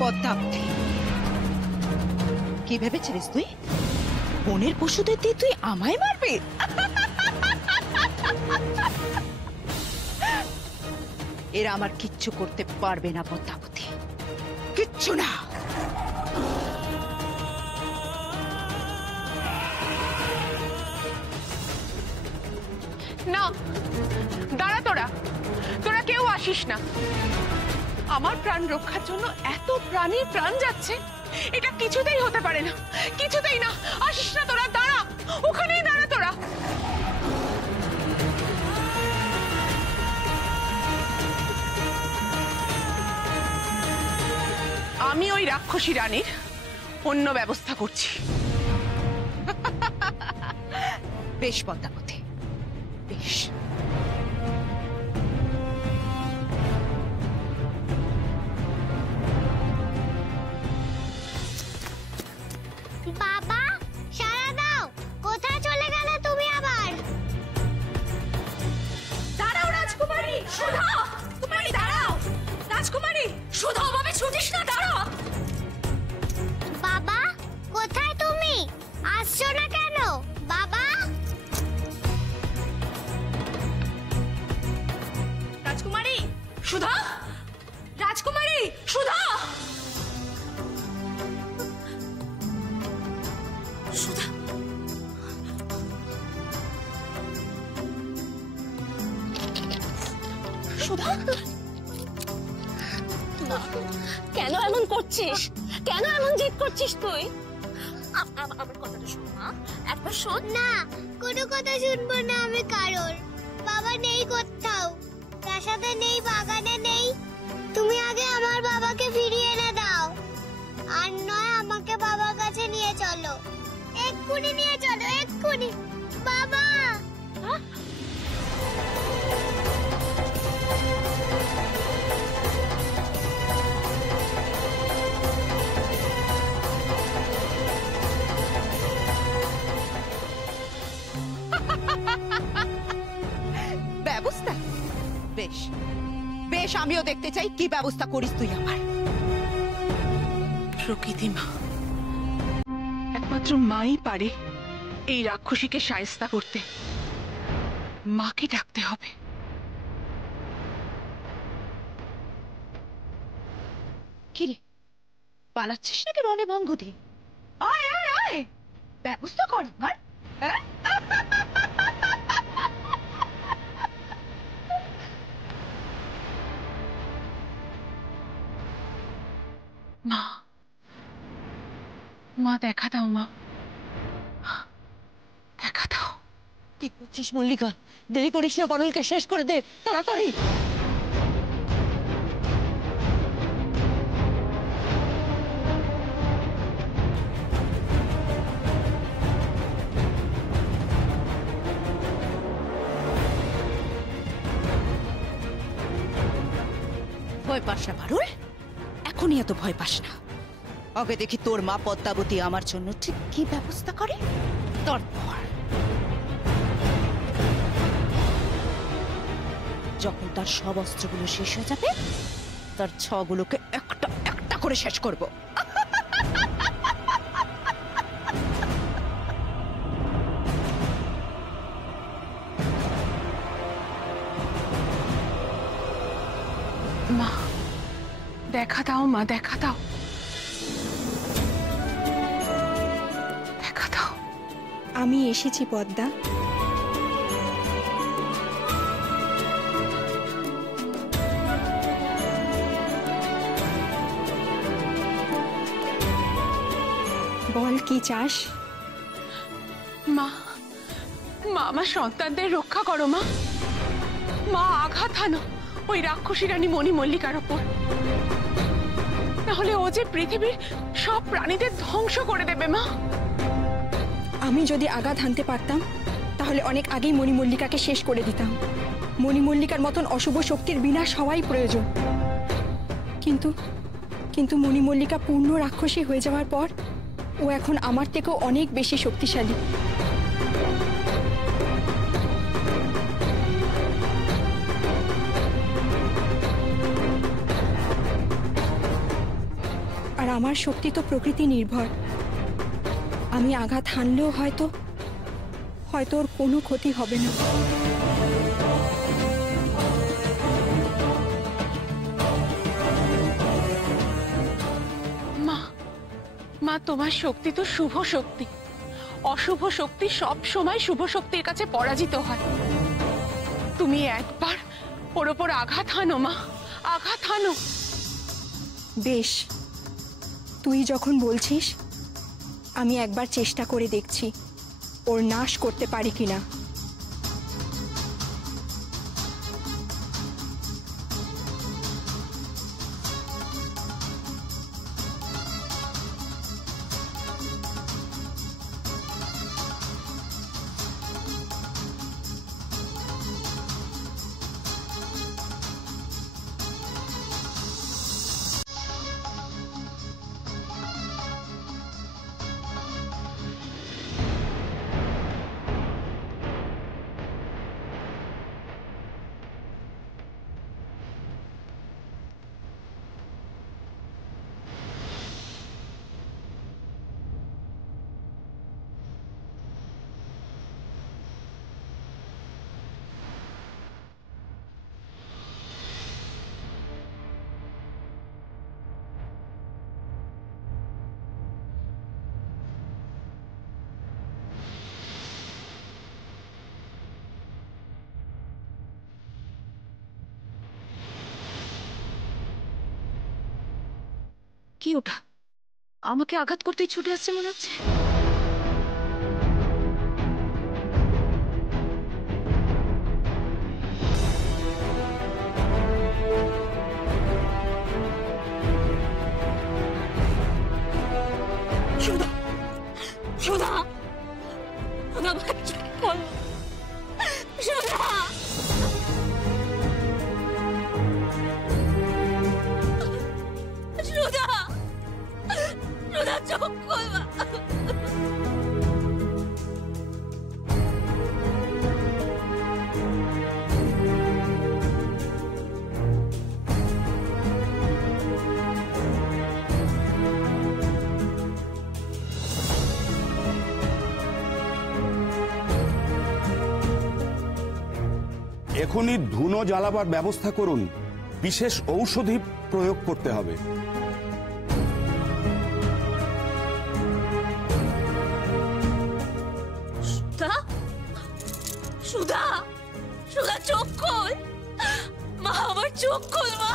পদ্মাবতী, কি ভেবেছিলিস তুই বনের পশুদের দিয়ে তুই আমায় মারবি? এরা আমার কিচ্ছু করতে পারবে না পদ্মাবতী, কিচ্ছু না। না দাঁড়া, তোরা তোরা কেউ আসিস না। আমার প্রাণ রক্ষার জন্য এত প্রাণীর প্রাণ যাচ্ছে, এটা কিছুতেই হতে পারে না, কিছুতেই না। আসিস না তোরা, দাঁড়া, ওখানেই দাঁড়া তোরা। আমি ওই রাক্ষসী রানীর অন্য ব্যবস্থা করছি। বেশ পদ্মাবতী, বেশ। বাবা সারা দাও, কোথায় চলে গেলে তুমি আবার? দাঁড়াও রাজকুমারী সুধা, তুমি দাঁড়াও। রাজকুমারী সুধা, ভাবে ছুটিস না, দাঁড়াও। বাবা কোথায় তুমি? আসছো না কেন বাবা? রাজকুমারী সুধা, রাজকুমারী সুধা, সুধা। সুধা, কেন এমন করছিস? কেন এমন জিদ করছিস তুই? আমার কথাটা শোন মা, একবার শোন। না, কোনো কথা শুনবো না আমি কারোর। বাবা নেই কোথাও, প্রাসাদে নেই, বাগানে নেই। তুমি আগে আমার বাবাকে ফিরিয়ে এনে দাও, আর নয় আমাকে বাবার কাছে নিয়ে চলো। এক্ষুনি নিয়ে চলো, এক্ষুনি। বাবা ব্যবস্থা? বেশ বেশ, আমিও দেখতে চাই কি ব্যবস্থা করিস তুই আমার। প্রকৃতি মা, একমাত্র মাই পারে এই রাক্ষসীকে শায়েস্তা করতে। মাকে ডাকতে হবে। কি রে, পালাচ্ছিস নাকি বনে ভঙ্গুতি? আয় আয় আয়, ব্যবস্থা কর আমার। মা, মা দেখা দাও, মা দেখা দাও। কি করছিস মল্লিকা? দেরি করিস না, পারুলকে শেষ করে দে তাড়াতাড়ি। ভয় পাস না পারুল, এখনই এত ভয় পাস না। আগে দেখি তোর মা পদ্মাবতী আমার জন্য ঠিক কি ব্যবস্থা করে, তারপর যখন তার সব অস্ত্রগুলো শেষ হয়ে যাবে, তার ছগুলোকে একটা একটা করে শেষ করব। মা দেখা দাও, মা দেখা দাও, দেখা দাও। আমি এসেছি পদ্মা। বল কি চাস? মা, মা আমার সন্তানদের রক্ষা করো মা। মা আঘাত হানো ওই রাক্ষসী রানী মণি মল্লিকার ওপর, তাহলে ও যে পৃথিবীর সব প্রাণীদের ধ্বংস করে দেবে মা। আমি যদি আঘাত হানতে পারতাম তাহলে অনেক আগেই মণিমল্লিকাকে শেষ করে দিতাম। মণিমল্লিকার মতন অশুভ শক্তির বিনাশ হওয়াই প্রয়োজন। কিন্তু কিন্তু মণিমল্লিকা পূর্ণ রাক্ষসী হয়ে যাওয়ার পর ও এখন আমার থেকেও অনেক বেশি শক্তিশালী। আমার শক্তি তো প্রকৃতি নির্ভর। আমি আঘাত হানলেও হয়তো হয়তো ওর কোনো ক্ষতি হবে না। মা, মা তোমার শক্তি তো শুভ শক্তি। অশুভ শক্তি সব সময় শুভ শক্তির কাছে পরাজিত হয়। তুমি একবার ওর ওপর আঘাত হানো মা, আঘাত হানো। বেশ, তুই যখন বলছিস আমি একবার চেষ্টা করে দেখছি ওর নাশ করতে পারি কিনা। কি ওটা? আমাকে আঘাত করতেই ছুটে আসছে মনে হচ্ছে। সুধা, সুধা, সুধা বাচ্চা বলো, সুধা। সুধা, সুধা চোখ খোল মা। এখনই ধুনো জ্বালাবার ব্যবস্থা করুন। বিশেষ ঔষধি প্রয়োগ করতে হবে। সুধা, সুধা, সুধা চোখ খোল মা, আমার চোখ খোল মা,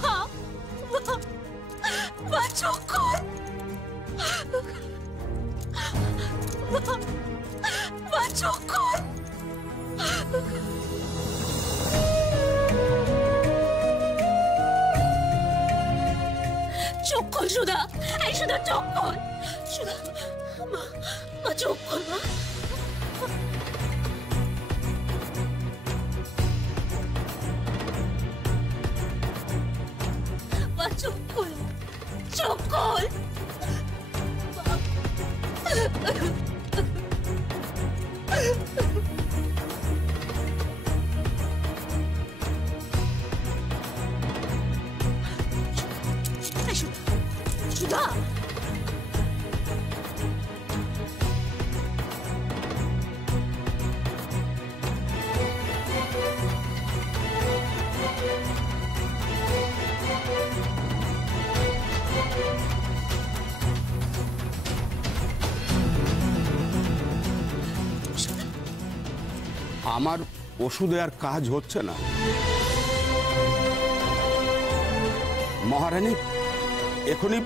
মা চোখ খোল মা, চোখ খোল। চোখ খোল সুধা, এই সুধা চোখ খোল। সুধা, মা, মা চোখ খোল মা। মা চোখ খোল, চোখ খোল। সুধা, আমার ওষুধে আর কাজ হচ্ছে না। মহারানী, এখনই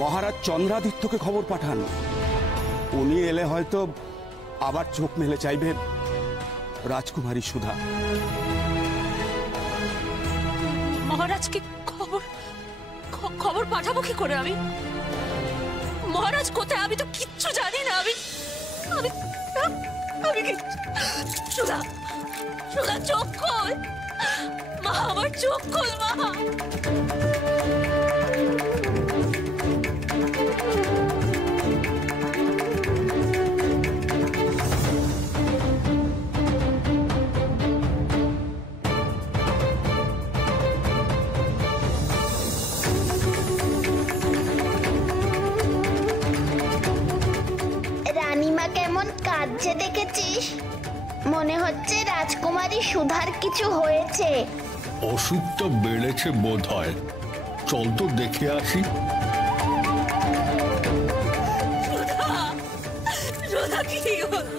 মহারাজ চন্দ্রাদিত্যকে খবর পাঠান। উনি এলে হয়তো আবার চোখ মেলে চাইবে রাজকুমারী সুধা। মহারাজকে খবর পাঠাবো কি করে আমি? মহারাজ কোথায় আমি তো কিচ্ছু জানি না। আমি সুধা, সুধা চোখ খোল মা, আমার চোখ খোল মা। হয়েছে দেখেছিস? মনে হচ্ছে রাজকুমারী সুধার কিছু হয়েছে। অসুখটা বেড়েছে বোধ হয়। চল তো দেখে আসি। সুধা কি হলো?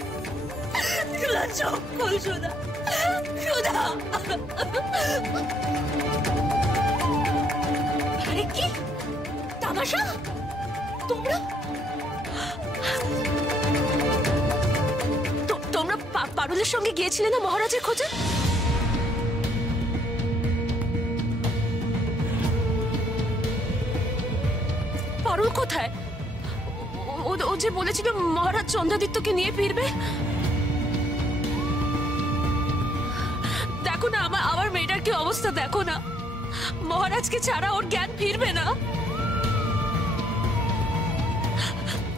সুধা চোখ খোল, সুধা, সুধা। আরে কি তামাশা? তোমরা তোমরা পারুলের সঙ্গে গিয়েছিলে না মহারাজের খোঁজে? পারুল কোথায়? ও যে বলেছিল মহারাজ চন্দ্রাদিত্যকে নিয়ে ফিরবে। দেখো না আমার মেয়েটার কি অবস্থা, দেখো না। মহারাজকে ছাড়া ওর জ্ঞান ফিরবে না।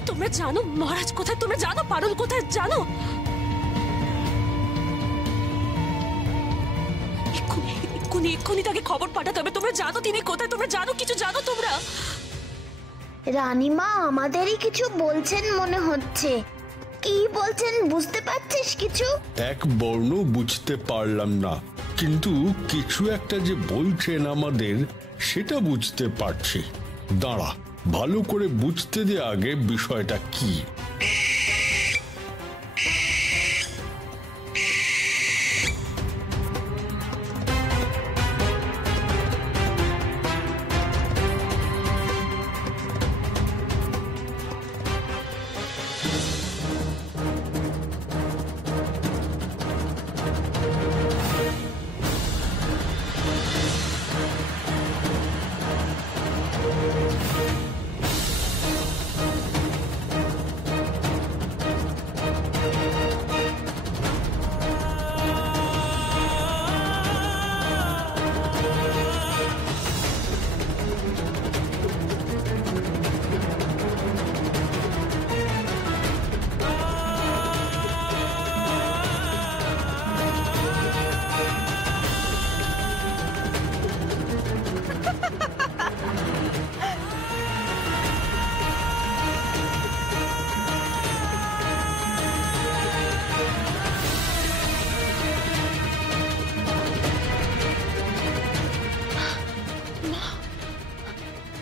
তোমরা জানো মহারাজ কোথায়? তোমরা জানো পারুল কোথায়? জানো? এক্ষুনি তাকে খবর পাঠাতে হবে। তোমরা জানো তিনি কোথায়? তোমরা জানো কিছু? জানো তোমরা? রানীমা আমাদেরই কিছু বলছেন মনে হচ্ছে। কি বলছেন বুঝতে পারছিস কিছু? এক বর্ণ বুঝতে পারলাম না, কিন্তু কিছু একটা যে বলছেন আমাদের সেটা বুঝতে পারছি। দাঁড়া, ভালো করে বুঝতে দে আগে বিষয়টা কি।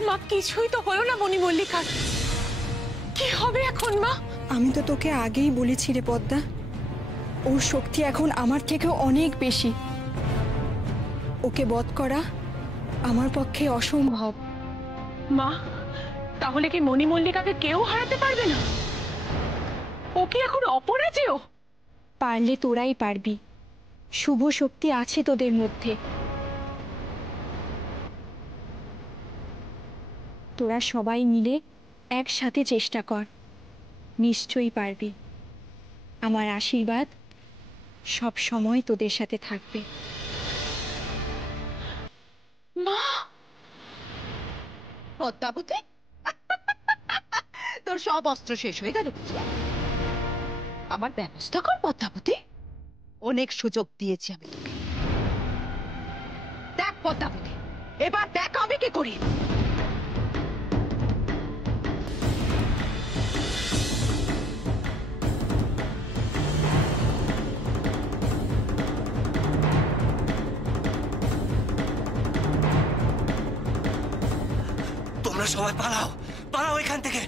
মা কিছুই তো হলো না মণি মল্লিকার। কি হবে এখন মা? আমি তো তোকে আগেই বলেছি রে পদ্মা, ওর শক্তি এখন আমার থেকেও অনেক বেশি। ওকে বধ করা আমার পক্ষে অসম্ভব। মা তাহলে কি মণি মল্লিকাকে কেউ হারাতে পারবে না? ও কি এখন অপরাজেয়? পারলে তোরাই পারবি। শুভ শক্তি আছে তোদের মধ্যে। তোরা সবাই মিলে একসাথে চেষ্টা কর, নিশ্চয়ই পারবি। আমার আশীর্বাদ সব সময় তোদের সাথে থাকবে। মা পদ্মাবতী, তোর সব অস্ত্র শেষ হয়ে গেল। আমার ব্যবস্থা কর পদ্মাবতী। অনেক সুযোগ দিয়েছি আমি তোকে। দেখ পদ্মাবতী, এবার দেখ আমি কি করি। তোমরা সবাই পালাও, পালাও এখান থেকে,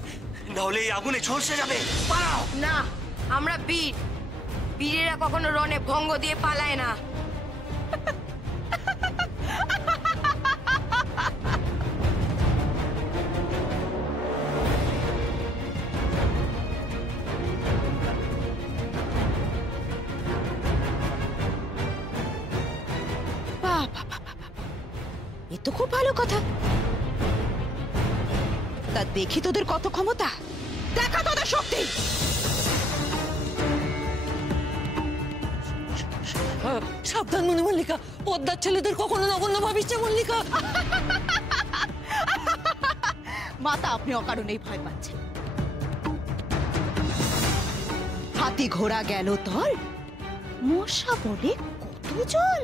নাহলে এই আগুনে ঝলসে যাবে। পালাও। না, আমরা বীর, বীরেরা কখনো রণে ভঙ্গ দিয়ে পালায় না। এ তো খুব ভালো কথা। তা দেখি তোদের কত ক্ষমতা, দেখা তোদের শক্তি। সাবধান মনে মল্লিকা, পদ্মার ছেলেদের কখনো নগণ্য ভাবিস না মল্লিকা। মাতা আপনি অকারণেই ভয় পাচ্ছেন। হাতি ঘোড়া গেল তোর, মশা বলে কত জল।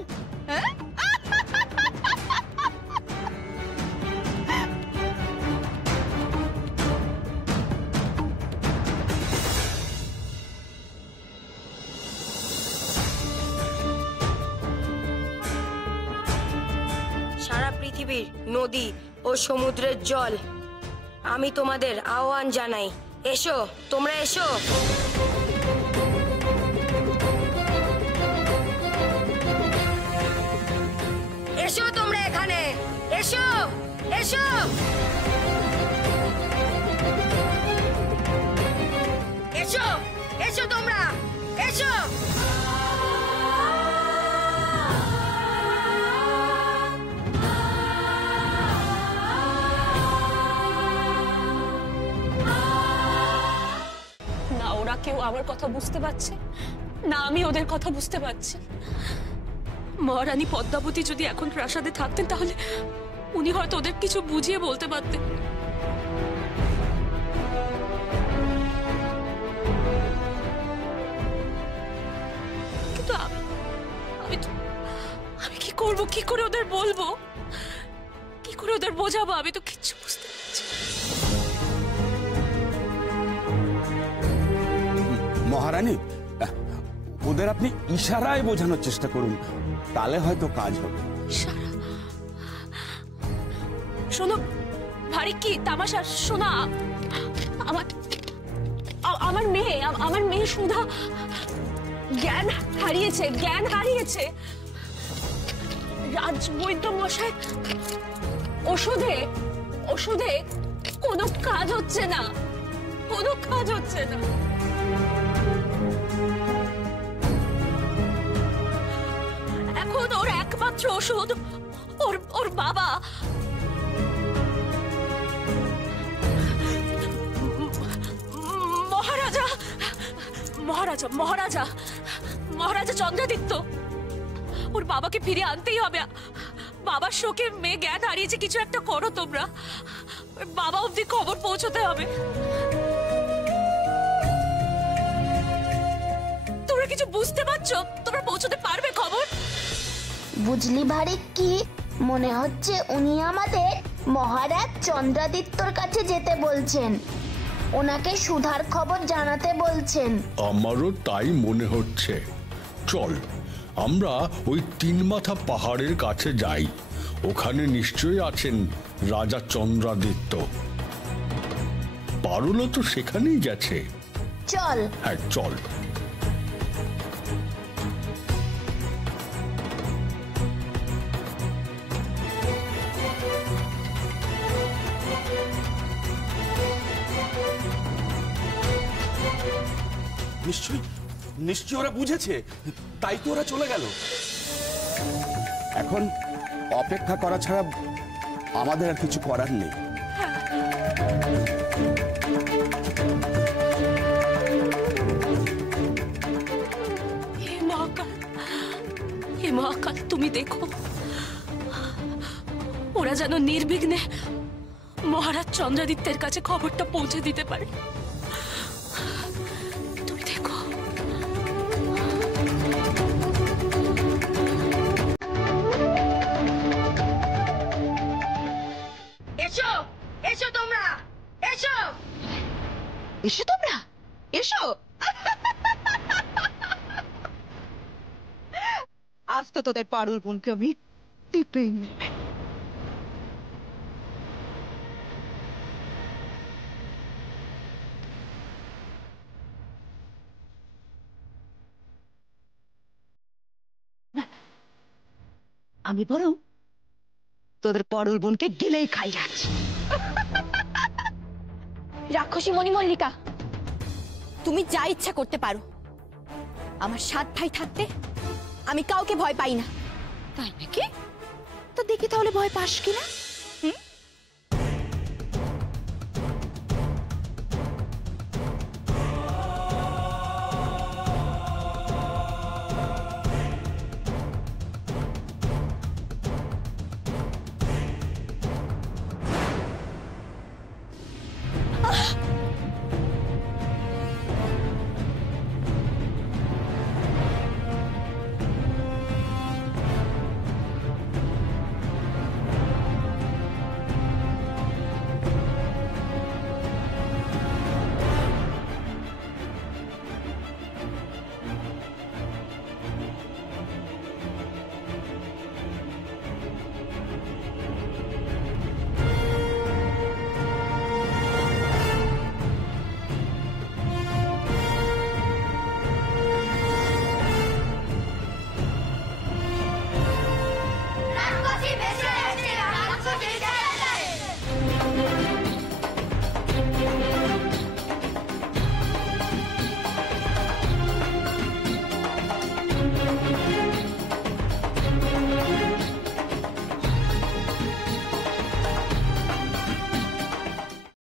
পৃথিবীর নদী ও সমুদ্রের জল, আমি তোমাদের আহ্বান জানাই, এসো, তোমরা এসো। এসো তোমরা এখানে, এসো, এসো। এসো, এসো তোমরা, এসো। না ওরা কেউ আমার কথা বুঝতে পারছে, না আমি ওদের কথা বুঝতে পারছি। মহারানী পদ্মাবতী যদি এখন প্রাসাদে থাকতেন তাহলে উনি হয়তো ওদের কিছু বুঝিয়ে বলতে পারতেন। কিন্তু আমি কি করব, কি করে ওদের বলবো, কি করে ওদের বোঝাবো, আমি তো কিচ্ছু বুঝতে পারছি না। মহারানী, ওদের আপনি ইশারায় বোঝানোর চেষ্টা করুন, তাহলে হয়তো কাজ হবে। ইশারা? শোনো ভারী কি তামাশা, শোনা, আমার মেয়ে সুধা জ্ঞান হারিয়েছে। রাজবৈদ্য মশাই ওষুধে কোনো কাজ হচ্ছে না। এখন ওর একমাত্র ওষুধ ওর বাবা। মহারাজা চন্দ্রাদিত্য, ওর বাবাকে ফিরে আনতেই হবে। বাবার শোকে মেয়ে জ্ঞান হারিয়েছে, কিছু একটা করো তোমরা, বাবা অব্দি খবর পৌঁছতে হবে। তোমরা কিছু বুঝতে পারছো? তোমরা পৌঁছতে পারবে খবর? বুঝলি ভারি কি, মনে হচ্ছে উনি আমাদের মহারাজ চন্দ্রাদিত্যর কাছে যেতে বলছেন, ওনাকে সুধার খবর জানাতে বলছেন। আমারও তাই মনে হচ্ছে। চল আমরা ওই 3 মাথা পাহাড়ের কাছে যাই, ওখানে নিশ্চয়ই আছেন রাজা চন্দ্রাদিত্য। পারুলও তো সেখানেই গেছে। চল। হ্যাঁ চল। নিশ্চয়ই ওরা বুঝেছে, তাই তো ওরা চলে গেল। এখন অপেক্ষা করা ছাড়া আমাদের আর কিছু করার নেই। হে মহাকাল, তুমি দেখো ওরা যেন নির্বিঘ্নে মহারাজ চন্দ্রাদিত্যের কাছে খবরটা পৌঁছে দিতে পারে। তুমি দেখো। এসো, এসো তোমরা, এসো। আজ তো তোদের পারুল বোনকে আমি টিপেই নেবে। আমি বরং তোদের পারুল বোনকে গিলেই খাই যাচ্ছি। রাক্ষসী মণিমল্লিকা, তুমি যা ইচ্ছা করতে পারো, আমার 7 ভাই থাকতে আমি কাউকে ভয় পাই না। তাই নাকি? তো দেখি তাহলে ভয় পাস কিনা।